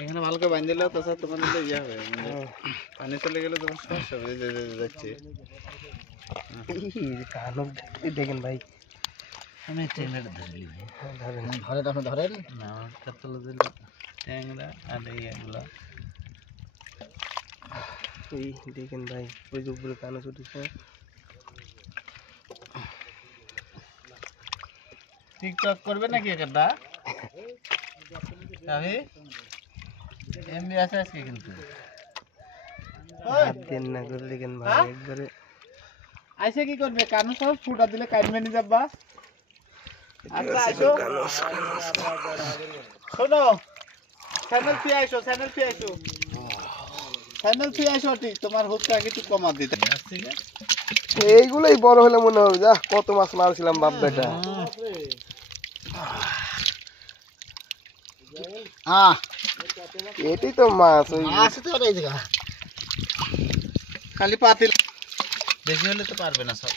এখানে ভালো করে বাঁধ দিলেও তাছাড়া তোমার নিলে ইয়ে হবে, মানে পানি চলে গেলে তোমার সমস্যা হবে। যাচ্ছে দেখেন ভাই, আমি ট্রেনের ধরলি ভাই, ধরেন আপনি ধরেন না কাতলা দিলে ট্যাংরা আর এইগুলো এই দেখেন ভাই, ওই যে উপরে কানো চুটিছে। টিকটক করবে নাকি একটা আমি এমবি আছে আজকে কিন্তু দেন না করে দেখেন ভাই, একবারে আইসে কি করবে? কানু সব ফুটা দিলে কাটবে নি যাবা। আচ্ছা আইসো, শোনো, চ্যানেল ফি আইসো, চ্যানেল ফি আইসো, চ্যানেল ফি আইসো। ঠিক তোমার হুটটা একটু কমা দিতে। ঠিক আছে, এইগুলোই বড় হলে মনে হবে যা কত মাছ মারছিলাম বাপ বেটা। এটাই তো মাছ, ওই মাছ তো এই জায়গা খালি পাতিল বেশি হলে তো পারবে না সব।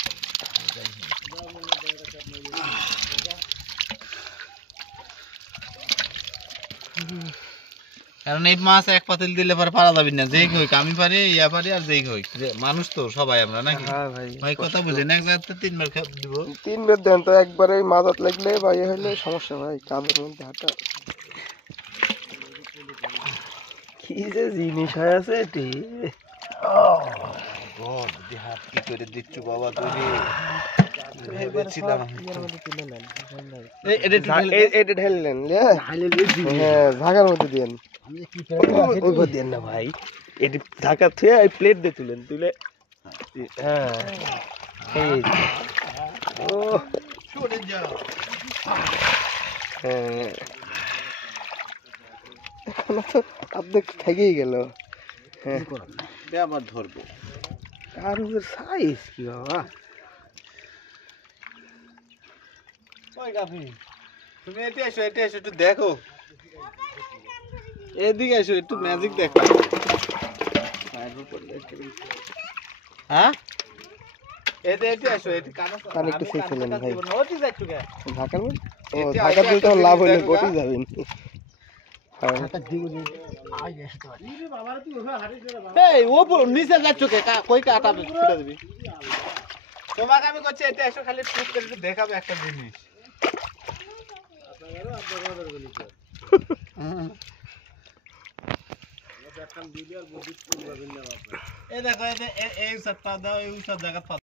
কারণ এই মাছ এক পাতিল দিলে পরে পারা যাবে না, যেই হই আমি পারি, ইয়া পারি, আর যেই হই মানুষ তো সবাই আমরা নাকি। হ্যাঁ ভাই, ভাই কথা বুঝেন, এক জায়গাতে 3 বার দিব। 3 বের দেন তো, একবারে মাথাত লাগলে বা ইয়ে হলে সমস্যা ভাই। কাদের মধ্যে হাঁটা কি যে জিনিস হয়ে আছে এটি। হাত কি করে দিচ্ছ বাবা তুই ভেবেছিলাম। এটা ঢেললেন, হ্যাঁ ঝাঁকার মধ্যে দেন, ওই দেন না ভাই, এটি ঢাকা থুয়ে এই প্লেট দিয়ে তুলেন, তুলে হ্যাঁ এই ও সরে যাও। হ্যাঁ, এখন তো অর্ধেক থেকেই গেল। হ্যাঁ আবার ধরবো। আর ওর সাইজ কি বাবা। ওই গাফি তুমি এটি এসো, এটি এসো, একটু দেখো, এদিকে এসো, একটু ম্যাজিক দেখো। হ্যাঁ এটি এটি এসো, এটি পানি একটু সেচলেন ভাই ওটি যাচ্ছ কে ঢাকার মধ্যে। ও ঢাকা দিয়ে তো লাভ হইলে গোটি যাবেন। এই ও নিচে যাচ্ছ কে কই কাটা ফুটা দিবি। তোমাকে আমি করছি এটা এসো, খালি টুক করে একটু দেখাবে একটা জিনিস। এই দেখো এই সাত পা দাও, এই সব জায়গা